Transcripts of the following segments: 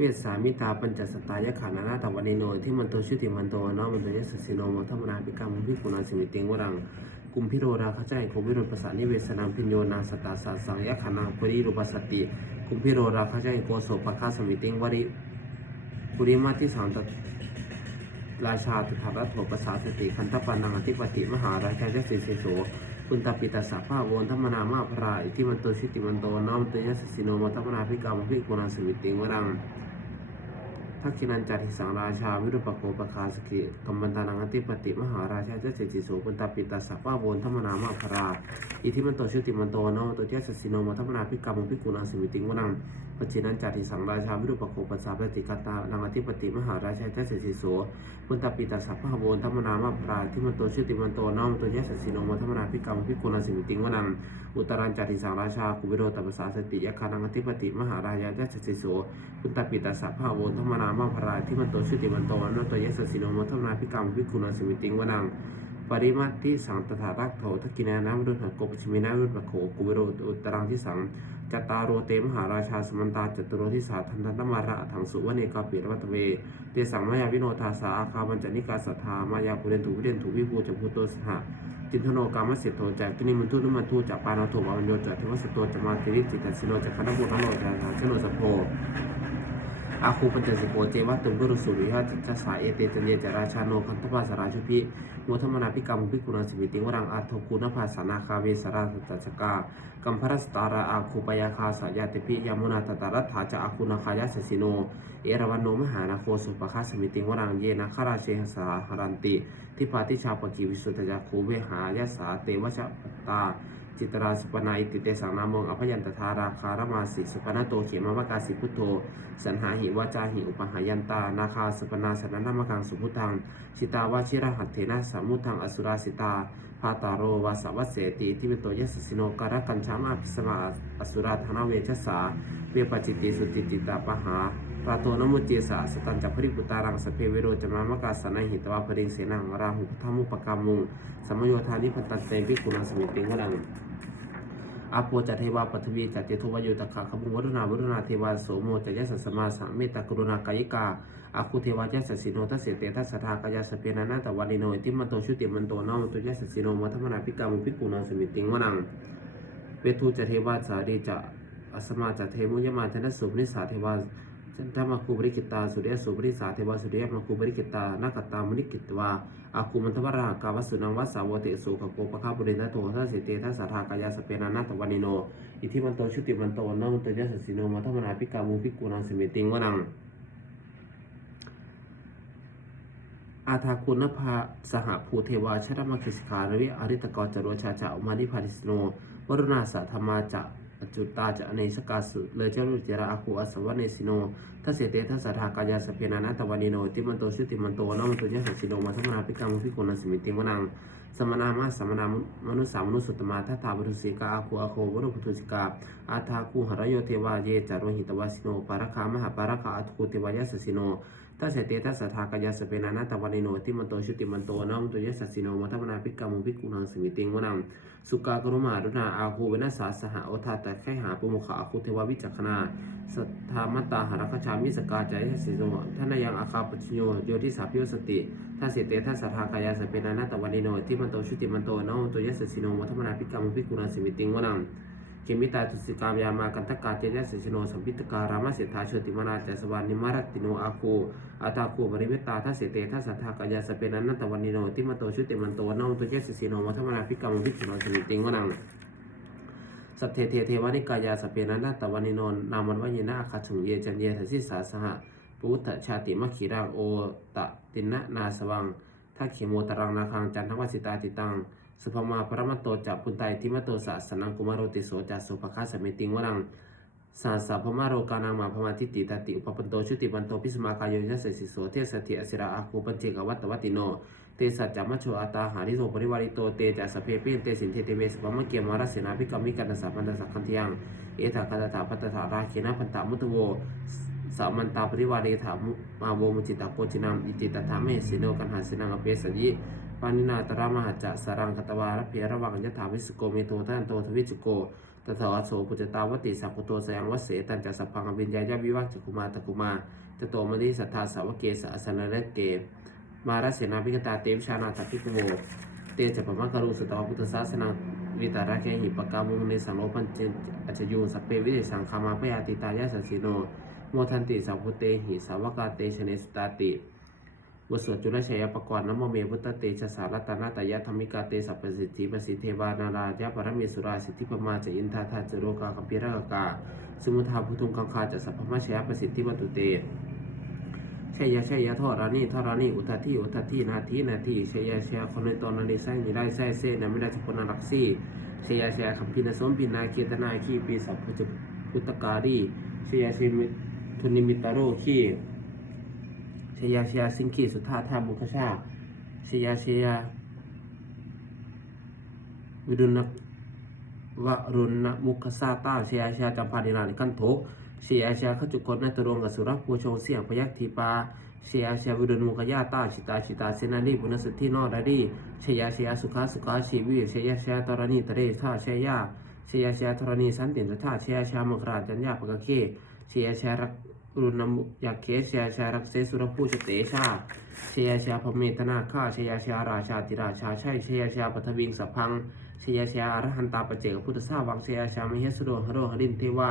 เวสสามิตาปัญจสตายะขานานาตวันนิโนที่มันโตชุติมันโตนาะมันโตยสสิโนมทัมนาปิกรรมพิกุณาสิมิติงวรังกุมพิโรราคาใจโควิรุปสานิเวสนามพิญโยนาสตาสาสังยะขานาปริรูปสติกุมพิโรราคาใจโกโสปะคาสมิติงวริปุริมาทิสังตราชาตุถารัตโถปสาสติคันธปานังอธิปติมหาราชาเจสิเสโสปุณตาปิตาสาภาวนธรรมนามาพราอิทิมันโตชิติมันโตน้อมตุยสสิโนมัตมนาภิกรรมภิกุณาสมิติงวรัง ทักขินันจัติสังราชาวิรุปโกปคาสกิกัมมันตานังอติปติมหาราชาเจสิจิโสปุนตปิตาสาภาโวนธรรมนามาพราอิทิมันโตชิติมันโตน้อมตุยสสิโนมาธรรมนาพิกรรมพิกุณาสมิติงวนัง ปจินันจัติสังราชาวิรุปโคปัสสาปฏิกาตาลังอธิปติมหาราชาเจสสิโสพุนตปิตาสัพพะโวนธรรมนามาพราที่มันโตชื่อติมันโตน้อมตัวยสสิโนมธรรมนาพิกรรมพิกุณาสิมิติงวนังอุตรันจัติสังราชากุวิโรตปัสสาสติยคานังอธิปติมหาราชาเจสสิโสพุนตปิตาสัพพะโวนธรรมนามาพราที่มันโตชื่อติมันโตน้อมตัวยสสิโนมธรรมนาพิกรรมพิกุณาสิมิติงวนัง ปริมาติสังตถารักโถทักกินานาวิรุณหโกปชิมินาวิรุณปะโขกุวิโรอุตรังที่สังจัตตารโรเตมหาราชาสมันตาจตุโรทิสาทันทันตมาระถังสุวเนกาปิรวัตเวเตสังมายาวิโนทาสาอาคาบัญจนิกาสัทธามายาปุเรนตุวิเรนตุวิภูจพุโตสหะจินทโนกามเสตโตจากกินิมันทุนุมันทุจากปานาโทวามันโยจากเทวสตโตจมาติริจิตตสิโนจากคณะบุตรโนจากชโนสโพ อาคูปัญจสิโกเจวัตตุกุรุสุริยะจัสสาเอเตจันเยจราชาโนคันธปาสราชุพิโมทมนาพิกรรมพิกุณาสิมิติวรังอาโทกุณภาสนาคาเวสราสตัจกากัมพรสตาราอาคูปยาคาสายาติพิยามุนาตตารัตถาจะอาคูนาคายาสสิโน เอราวันโนมหานาโคสุปคาสมิติวรังเยนะคาราเชหสาหรันติทิปาติชาปกิวิสุตยาคูเวหายาสาเตวชปตา จิตราสุปนาอิติเตสังนามงอภยันตทาราคารมาสิสุปนาโตเขมมะกาสิพุทโธสันหาหิวาจาหิอุปหายันตานาคาสุปนาสนันนามกังสุพุทังชิตาวาชิระหัตเถนะสามุทังอสุราสิตาพาตาโรวาสวัสเสติทิเวโตยสสิโนการะกัญชามาพิสมาอสุราธนาเวชสาเวปจิติสุติติตาปหาราโตนมุเจสาสตันจัพริปุตารังสเพเวโรจมามกาสนัยหิตวาปริงเสนังราหุพุทธมุปกามุงสมโยธานิพันตันเตปิกุณาสมิติงวัง อาโปจัตเทวาปฐวีจัตเตโทวโยตคะขบุงวัฒนาวัฒนาเทวาโสโมจัยสัสสมาสาเมตตกรุณากายิกาอาคูเทวาจัสสิโนทัสเสเตทัสสทากายาสเปนานาตวานิโนอิติมันโตชุติมันโตนามตุยัสสิโนมัทมนาภิกามุภิกุนาสมิติงวนังเวทูจัตเทวาสารีจะอัสมาจัตเทมุยมาธนสุนิสาเทวา ธรรมคูบริกิตาสุริยสุบริสาเทวาสุริยมคูบริกิตานาคตามนิกิตวาอาคูมันทวรากาวสุนังวัสสาวเตสุขโกปะคาบุเรนโตทัสสิเตทัสสทากายาสเปนานาตวานิโน อิทิมันโตชุติมันโตนมันโตยัสสิโนมัทมนาภิกามุภิกุณังสมิติงวนังอาทาคุณภาสหภูเทวาชรมคิสขารวิอริตกรจโรชาจะอมานิพาริสโนวรุณาสัธมาจะ อจุตตาจะอเนสกาสุเลยเจรุจิระอาคูอสวะเนสิโนทัสเสเตทัสสทากายาสเพนานาตวานิโนติมันโตชุติมันโตนมันโตยัสสิโนมัทมนาปิกามุภิกุณัสมิติงวนัง สมนามาสมนามนุสามนุสุตมาทัตถาบุรุสิกาอาคูอาโควรุพุทุสิกาอาทาคูหรโยเทวาเยจารโรหิตวาสิโนปารคามหาปารคาอัตคูเทวายสสิโนทัสเสเตทัสทากายาสเปนานาตวานิโนติมันโตชุติมันโตนมันโตยัสสิโนมัทมนาภิกามุภิกุณังสมิติงวนังสุกากรุมารุณาอาคูเวนัสสาสหโอทาตะไคหาปุมุขะอาคูเทวาวิจักขณา สัทธามัตตาหารัคชามิสกาจายสิโนท่านยังอาคาปชิโยโยทิสาพิโยสติท่าเสเตท่าสัทธากายาสเปนานาตวันิโนที่มันโตชุติมันโตนมันโตยัสสิโนวัฒมนาภิกามุภิกุณาสิมิติงวนังเกมิตาตุสิกามยามากันตกาเจยสสิโนสัมพิตการามเสถาชติมนาจัสวานิมารติโนอาคูอาตาคูบริเวตาท่าเสเตท่าสัทธากายาสเปนานาตวันิโนที่มันโตชุติมันโตนมันโตยัสสิโนวัฒมนาภิกามุภิกุณาสิมิติงวนัง สัพเทเทเทวานิกายาสเปนันตตวานินนนามันวายนาคาถุงเยจันเยทศิสาสหะปุตตชาติมัคคีรังโอตะตินะนาสวังทักเขโมตรังนาคังจันทวสิตาติตังสุภมาปรมัตโตจับพุนไตทิมโตสะสนังกุมารติโสจัสุภคาสเมติงวรังสาสะพมาโรกานังมาพมาทิติตติอุปปันโตชุติปันโตพิสมากายโยยัสสิโสเทสติอสิระอาคูปัญเจกวัตตวัติโน เตสัจจมัชโชอาตาหาริโสปริวาริโตเตจัสเพปินเตสินเทเตเวสปะมะเกียมารัสเสนาภิกรมิกันสัพพันตสักขันติยังเอถาคาตถาพัตถาราเคนะพันตามุตโวสามันตาปริวารีถามุมาโวมุจิตาโปจินามอิจิตถาเมสิโนกันหาสินังอเปสัญญิปานินาตรามหัจจะสรังคตวารเพระวังยถาวิสโกเมโตทันโตทวิจโกตถาโสปุจตาวติสัพพุโตสยังวเสตันจัสพังอวิญญาญาวิวัจจุกุมาตะกุมาตโตมนิสัทธาสาวเกสอสนเลเก มารัสเสนาภิกตาเตมชานาตปิกโวเตจะปมะกรุสตวพุทธศาสนาวิตาระแคหิปกามุงในสังโลปัญเจอัจจยุงสเปวิเดสังคามาปยาติตายาสัสสิโนโมทันติสัพพุเตหิสาวกาเตชเนสตาติวสวดจุลชัยปกรณ์นโมเมพุตเตชะสารัตนาตยะธรรมิกาเตสัพปสิทธิปสิทธิเทวานารายะปรเมสุราสิทธิปมาจะอินทาทาจโรกาคัมพิรกาสมุทาพุทุงกังคาจะสัพพมะชยประสิทธิวัตุเต ชยะชยะทอรานีทอรานีอุทาทีอุทาทีนาทีนาทีชยะชัยคนในตอนนั้นไส้นิได้ไส้เส้นไม่ได้จะพนาลักซี่ชยะชัยคำพินสมพินาเกียตนาคีปีสัพพุจพุตการีชยะชัยทุนิมิตาโรคีชยะชัยสิงคีสุธาธาบุคชาชยะชัยวิรุณวรุณมุขสาตาเชียชาจำพาดินานิกันโถ เชียชาขจุกรนัตรงกับสุรภูชงเสียงพยัคฆ์ทีปาเชียชาวิรุณมุขยาตาชิตาชิตาเสนานีบุญสุทธินอดาดีเชียเชาสุขาสุขาชีวิเชียเชาตรณีตเรท่าเชียเชียชาตรณีสันตินท่าเชียชามกราจัญญาปกเคเชียเชารักรุณมุยาเคเชียเชารักเสสุรภูชเตชาเชียเชาพเมตนาข้าเชียเชาราชาติราชาใช่เชียชาปทวิงสพังเชียเชียอรหันตาปเจกพุทธสาวังเชียชามเหสโรหโรหรินเทวา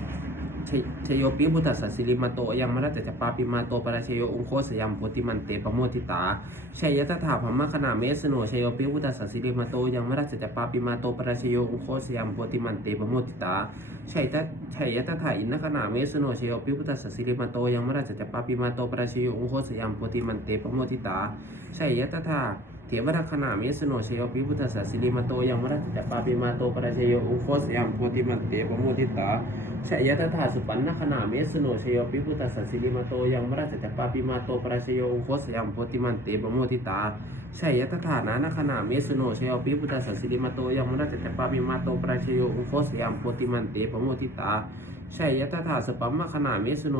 เชโยปิพุทธสัสสิริมาโตยังมราชตปาปิมาโตประเชโยองโคสยามโพติมันเตปโมทิตาชัยยตถาพมะขณาเมสโนชโยปิวุตัสสิริมาโตยังมราชจัปปาปิมาโตปราชโยอุโคสยามโพติมันเตปโมติตาชัยตชัยยตถาอินนขณาเมสโนชโยปิวุตัสสิริมาโตยังมราชจัปปาปิมาโตปราชโยอุโคสยามโพติมันเตปโมติตาชัยยตถา เทวราขณาเมสโนเชยโยปิวุตสัสสิริมาโตยังมราชจัปปาปิมาโตปราชโยอุโคสยามโพติมันเตปโมติตาชัยยตถาสุปันนขณาเมสโนเชยโยปิวุตสัสสิริมาโตยังมราชจัปปาปิมาโตปราชโยอุโคสยามโพติมันเตปโมติตาชัยยตถานานาขณะเมสโนเชัยอปิพุทธสัสสิริมาโตยังมราชจัปปาปิมาโตปราชโยอุโคสยามโพธิมันเตปโมทิตา ชัยยตถาสปัมมะขณะเมสโน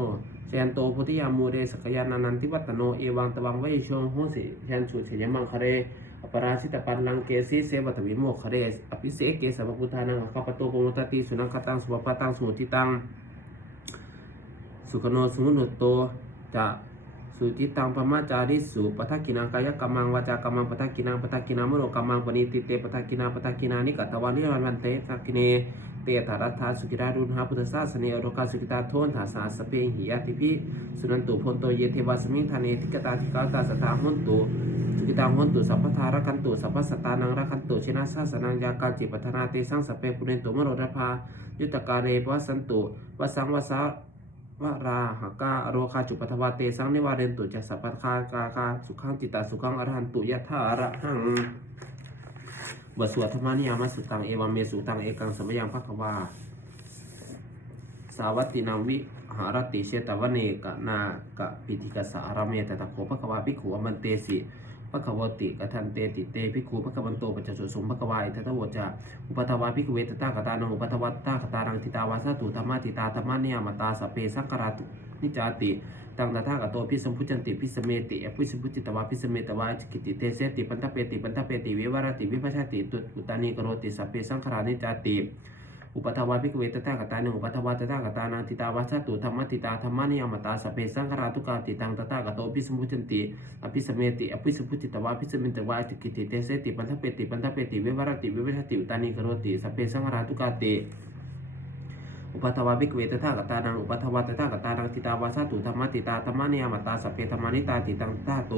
ชัยนโตโพธิยามูเรสกยานานันติวัตโนเอวังตวังไวชงโหสิชันสุชยมังคะเรอปราชิตปันลังเกสีเสวัตวิโมคะเรสอภิเสกเกสะพุทธานังอคปโตโกมุตติสุนังคตังสุปปตังสมุทิตังสุขโนสมุนุโตจะสุติตังปมาจาริสุปทักกินังกายกรรมังวาจากรรมังปทักกินังปทักกินังมโนกรรมังปณิติเตปทักกินาปทักกินานิกัตวานิรันวันเตทักกิเน เตถารัตถาสุกิรารุณหาพุทธศาสเนอโรกาสุกิตาโทนถาสาสเปหิยติพิสุนันตุพนโตเยเทวาสมิงทาเนทิกตาธิกาตาสตาหุนตุสุกิตาหุนตุสัพพทารักันตุสัพพสตานังรักันตุชนาสาสนังยากาจิปัทนาเตสังสเปปุเรนตุมโรรภายุตกาเรปวัสันตุวสังวสาวราหากาโรคาจุปัทวาเตสังนิวาเรนตุจัสสะปัทคากาคาสุขังจิตตาสุขังอรหันตุยะถาระหัง บทสวดธรรมานิยามสุตังเอวัมเมสุตังเอกังสมยังภควาสาวัตินาวิหารติเชตวเนกนากะปิธิกสารเมตตะโคภควาภิกขุอมันเตสิ ภควติกทันเตติเตภิกขุภควันโตปัจจสุสมภควายทัตโวจะอุปัทวาภิกเวตตากตานังอุปัทวัตตากตานังทิตาวาสตุธรรมติตาธรรมเนิยมตาสเปสังกราตุนิจาติตังตถาคตโตพิสัมพุจันติพิสเมติอภิสัมพุจิตวาพิสเมตวาจิกิติเตเสติปันทเปติปันทเปติวิวารติวิภัชชติตุอุตานิกโรติสัพเพสังขารานิจาติ อุปัทวาภิกเวตตากตานังอุปัทวาตตากตานังติตาวาชตุธรรมติตาธรรมนิยมตาสเปสังขราตุกาติตังตตากตโตพิสมุจันติอภิสเมติอภิสมพุจิตวาพิสมินตวาติกิติเตเสติปันทเปติปันทเปติเววารติเวิภัชติอุตานิกโรติสเพสังขราตุกาติ อุปัทวาภิกเวตถากตานังอุปัทวาตถากตานังทิตาวาสตุธรรมติตาธรรมนิยามตาสเพธรรมานิตาติตังตาโต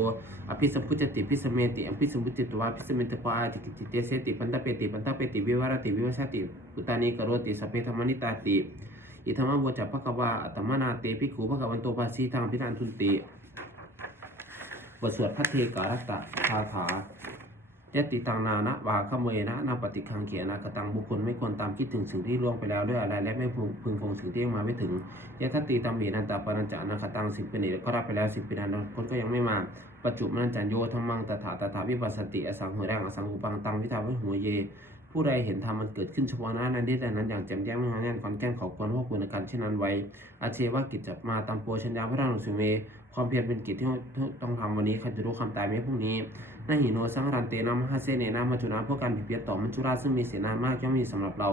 อภิสัมพุจติพิสเมติอภิสัมพุจิตวาพิสเมตวาติกิติเตเสติปันตเปติปันตเปติวิวารติวิวัชติอุตานิกโรติสเพธรรมานิตาติอิธรรมะโวจัพพะกวาอัตมนาเตภิกขุภะกวันโตภาสีทางพิธานทุนติบทสวดพัทเทการตะคาถา ยติตังนานะวาขเมนะนาปฏิคังเขียนากตังบุคคลไม่ควรตามคิดถึงสิ่งที่ล่วงไปแล้วด้วยอะไรและไม่พึงพงคงสิ่งที่ยังมาไม่ถึงยะทัตติตัมเมนันตาปนัญจานาคตังสิ่งเป็นเหตุก็รับไปแล้วสิ่งเป็นอนาคตก็ยังไม่มาปัจจุบันจันโยธรรมังตถาตถาวิปัสสติอสังหวแรงอสังอุปังตังวิทาวิหัวเย ผู้ใดเห็นธรรมมันเกิดขึ้นเฉพาะหน้านั้นได้แต่นั้นอย่างแจ่มแจ้งไม่งานแน่นความแก้งขาควรว่าควรในการเช่นนั้นไว้อาเชวะกิจจับมาตามโปชัญญาพระรานุสุเมความเพียรเป็นกิจที่ต้องทำวันนี้ใครจะรู้คำตายไหมพรุ่งนี้ นาหิโนสังรันเตนะมหาเสเนนะมัจจุนาพวกการผิดเพี้ยนต่อมัจจุราซึ่งมีเสนามากย่อมมีสำหรับเรา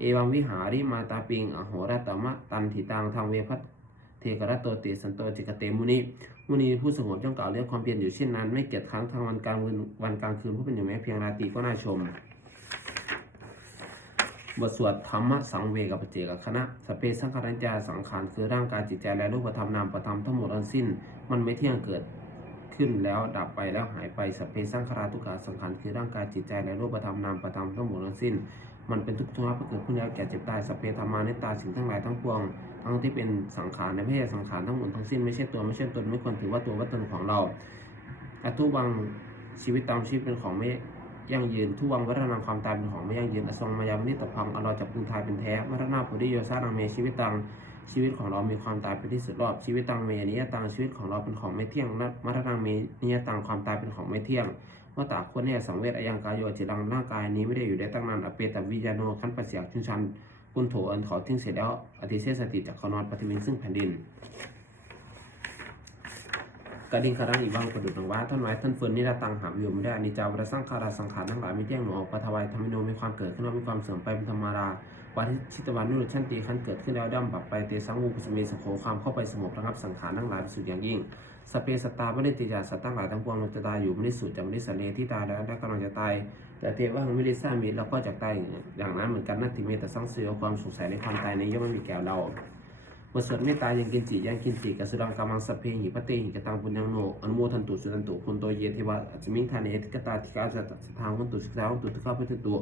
เอวังวิหาริมาตาปิง อโหรตมะตันทิตังทางเวพัตเทกรตโตติสันโตจิกเตมุนีมุนีผู้สงบย่อมกล่าวเรียกความเพียรอยู่เช่นนั้น ไม่เกียจครั้งทางวันกลางวันวันกลางคืนผู้เป็นอยู่แม้เพียงราตรีก็น่าชมบทสวดธรรมสังเวกับปเจกคณะสเพสังขารัญญาสังขารคือร่างกายจิตใจและรูปธรรมนามประธรรมทั้งหมดทั้งสิ้น มันไม่เที่ยงเกิด ขึ้นแล้วดับไปแล้วหายไปสพเพสังขาราทุกขาสังขารคือร่างกายจิตใจและรูปธรรมนามประธรรมทั้งหมดทั้งสิ้น มันเป็นทุกข์ทุกข์เกิดขึ้นแล้วแก่เจ็บตายสพเพธรรมานิตาสิ่งทั้งหลายทั้งปวงทั้งที่เป็นสังขารในไม่ใช่สังขารทั้งหมดทั้งสิ้นไม่ใช่ตัวไม่ใช่ตนไม่ควรถือว่าตัวว่าตนของเราอทุวังชีวิตตามชีวิตเป็นของไม่ยั่งยืนทุวังวัฒนางความตายเป็นของไม่ยั่งยืนอทรงมายามนิตพังอรอจับพึงทายเป็นแท้วัฒนาปุริโยสานังเมชีวิตตัง ชีวิตของเรามีความตายเป็นที่สุดรอบ ชีวิตตังเมนิยตังชีวิตของเราเป็นของไม่เที่ยงนัมัฒนังเมนิยตังความตายเป็นของไม่เที่ยงว่าตาคนเนี่ยสังเวชอายังกายโยจิรังร่างกายนี้ไม่ได้อยู่ได้ตั้งนานอเปตวิญญาโนขันปัสเสียกชุนชันกุนโถอันขาทิ้งเสร็จแล้วอธิเสสติจากขนอนปฏิวินซึ่งแผ่นดินกระดิ่งคารังอีกบางประดุจดังว่าต้นไม้ต้นฟืนนี่ละตังหามอยู่ไม่ได้อนิจจาวรสร้างคาราสังขารทั้งหลายไม่เที่ยงหนออกปทวายธรรมโนมีความเกิดขึ้นแล้วมีความเสื่อมไปเป็นธรรมดา วันที่ชิตวันนุรุชันตีขันเกิดขึ้นแล้วย่อมบับไปเตสังวูปสเมสโขความเข้าไปสงบระงับสังขารทั้งหลายสุดอย่างยิ่งสเปสตาไม่ได้ติจาสัตว์ทั้งหลายทั้งปวงมันจะตายอยู่ไม่ได้สุดจะไม่ได้สเลที่ตายแล้วและกำลังจะตายแต่เทว่าไม่ได้สร้างมิตราก็จะตายอย่างนั้นเหมือนกันนัตติเมตสังเสือความสงสัยในความตายนี้ย่อมไม่มีแก่เรา บทสวดเมตตายังกินจิยังกินจิกัสดังกามังสเพหิปะเตหิกตังปุญญังโนอนุโมทันตุสุตันตุคุณโตเยเทวะอัจมิงทานเอติกตาธิกาสัตสทางหุนตุสุขาหุนตุทุกขาพุทธตุ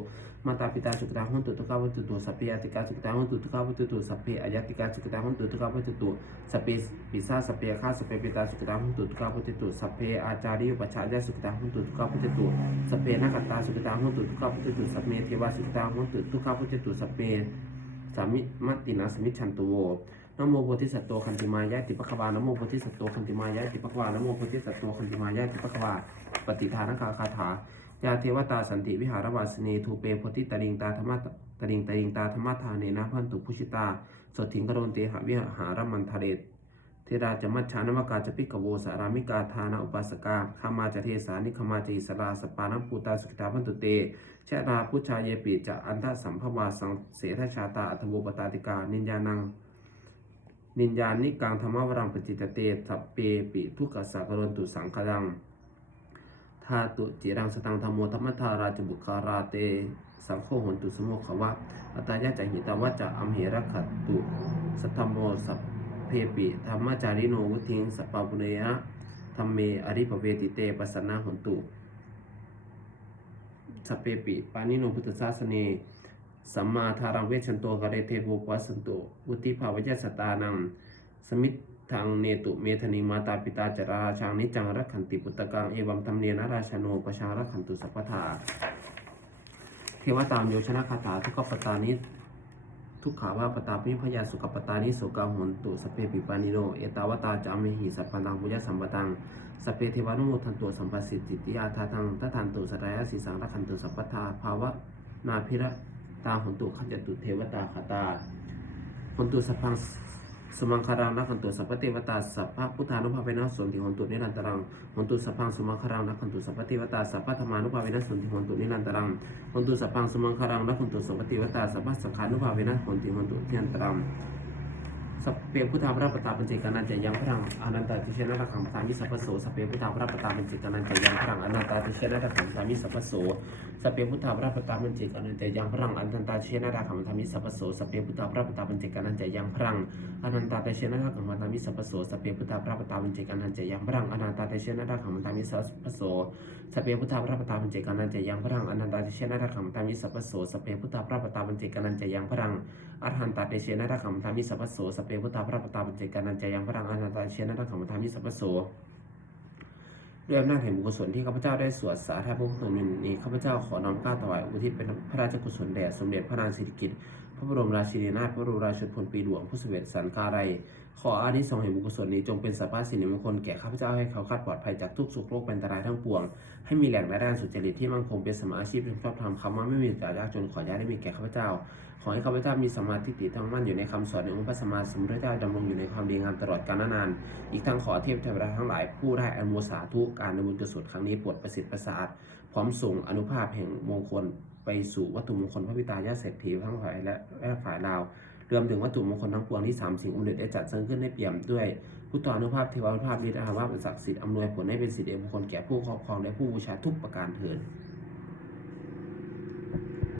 มาตาปิตาสุขตาหุนตุทุกขาพุทธตุสัพเพอติกาสุขตาหุนตุทุกขาพุทธตุสัพเพอายติกาสุขตาหุนตุทุกขาพุทธตุสัพเพปิสาสัพเพฆาสัพเพปิตาสุขตาหุนตุทุกขาพุทธตุสัพเพอาจาริยุปชฌายสุขตาหุนตุทุกขาพุทธตุสัพเพนักตาสุขตาหุนตุทุกขาพุทธตุสัพเพเทวาสุขตาหุนตุทุกขาพุทธตุสัพเพสามิมัตินาสมิชันตุโว นโมโพธิสัตว์โตคันติมายะติปะคะวานโมโพธิสัตว์โตคันติมายะติปะคะวานโมโพธิสัตว์โตคันติมายะติปะคะวาปฏิทานคาคาถายาเทวตาสันติวิหารวาสเนทูเปโพธิตริงตาธรรมะตริงตริงตาธรรมทานเนนะพันตุพุชิตาสดถิงกรนเตหะวิหารมันทะเรตเทราจมัชชานวกาจปิกโวสารามิกาทานาอุปาสกาขามาจเทสานิขมาจอิสราสปานัมปูตาสุขิตาพันตุเตชะราพุชาเยปิจะอันทสัมภวาสังเสทชาตาอัตโวปตาติกานินญานัง นินญานิกังธรรมวรังปจิตเตสัพเปปิทุกขสักรนตุสังคลังธาตุจิรังสตังธรรมโมธรรมทาราจบุคาราเต สังโฆหนตุสโมขวะอัตายะจะหิตวัจจะอัมเหระขัตตุสัทธมโมสัพเพปิธรรมจาริโนวุทิงสัปปะปุเนยะธรรมเมอริปเวติเตปัสสนาหนตุสัพเพปิปานิโนพุทธศาสเน สัมมาทารังเวชชันโตกะเรเทโภควัสสันโตวุติภาวยสตานัง สมิททางเนตุเมธนีมาตาปิตาจาราชางนิจังรักขันติปุตตะกังเอวัมธรรมเนียนราชโนปชารักขันตุสัพพทาเทวตามโยชนะคาถาทุกขปตานิทุกขาว่าปตาปิพยาสุขปตานิโสกาหนตุสเพปิปานิโนเอตาวตาจามหิสัพพันตังปุญญสัมปตังสเพเทวานุโมทันตุสัมปัสสิทธิติยาทาทังทัทันตุสรายสีสังรักขันตุสัพพทาภาวะนาภิระ ตาหนตุขันจตุเทวตาคตาหนตุสัพพังสมังคารังนักขันตุสัพพเทวตาสัพพะพุทธานุภาเวนะสนติหนตุนิรันตรังหนตุสัพพังสมังคารังนักขันตุสัพพเทวตาสัพพะธรรมานุภาเวนะสนติหนตุนิรันตรังหนตุสัพพังสมังคารังนักขันตุสัพพเทวตาสัพพะสังขานุภาเวนะหนติหนตุนิรันตรัง สเปียพุทธาพระปตาปัญจกานันจะยังพระังอนันตติเชนะระขังสามิสัพพโสสเปียพุทธาพระปตาปัญจกานันจะยังพระังอนันตติเชนะระขังสามิสัพพโสสเปียพุทธาพระปตาปัญจกานันจะยังพระังอนันตติเชนะระขังสามิสัพพโสสเปียพุทธาพระปตาปัญจกานันจะยังพระังอนันตติเชนะระขังสามิสัพพโสสเปียพุทธาพระปตาปัญจกานันจะยังพระังอนันตติเชนะระขังสามิสัพพโส สเปพุทธาพระปตาปัญจิกานันจะยังพรังอนันตติเชนะระขังสามิสัพพโสสเปพุทธาพระปตาปัญจิกานันจะยังพรังอรหันตเตเชนะระขัมธามิสัพพโสสเปพุทธาพระปตาปัจเจกานันจายังพระังอรหันตเตเชนะระขัมธามิสัพพโสด้วยอำนาจแห่งบุญกุศลที่ข้าพเจ้าได้สวดสาธาพระพุทธมนต์นี้ข้าพเจ้าขอน้อมกล้าถวายอุทิศเป็นพระราชกุศลแด่สมเด็จพระนางสิริกิติ์ ระบรมราชินีนาถพระบรมราชชนพลปีหลวงผู้เสด็จสันการัย ขออานิสงส์แห่งบุญกุศลนี้จงเป็นสัพพะสิริมงคลแก่ข้าพเจ้าให้เขาคัดปลอดภัยจากทุกสุขโรคเป็นอันตรายทั้งปวง ให้มีแหล่งรายได้สุจริตที่มั่นคงเป็นสมาอาชีพเป็นชอบธรรมคำว่าไม่มีแต่ยากจนขอย้ายได้มีแก่ข้าพเจ้า ขอให้ข้าพเจ้ามีสมาธิฏฐิตั้งมั่นอยู่ในคำสอนของค์พระสัมมาสัมพุทธเจ้าดำรงอยู่ในความดีงามตลอดกาลนาน อีกทั้งขอเทพเทวดาทั้งหลายผู้ได้อนุโมสาธุการในบุญกุศลครั้งนี้ปรดประสิทธิ์ประสาทพร้อมส่งอนุภาพแห่งมงคล ไปสู่วัตถุมงคลพระพิตายาเศรษฐีทั้งฝ่ายและและฝ่ายลาวรวมถึงวัตถุมงคลทั้งปวงที่สามสิ่งองค์เด็ดได้จัดสร้างขึ้นให้เปี่ยมด้วยพุทธานุภาพเทวานุภาพฤทธิอาภาพศักดิ์สิทธิ์อำนวยผลให้เป็นสิทธิมงคลแก่ผู้ครอบครองและผู้บูชาทุกประการเถิด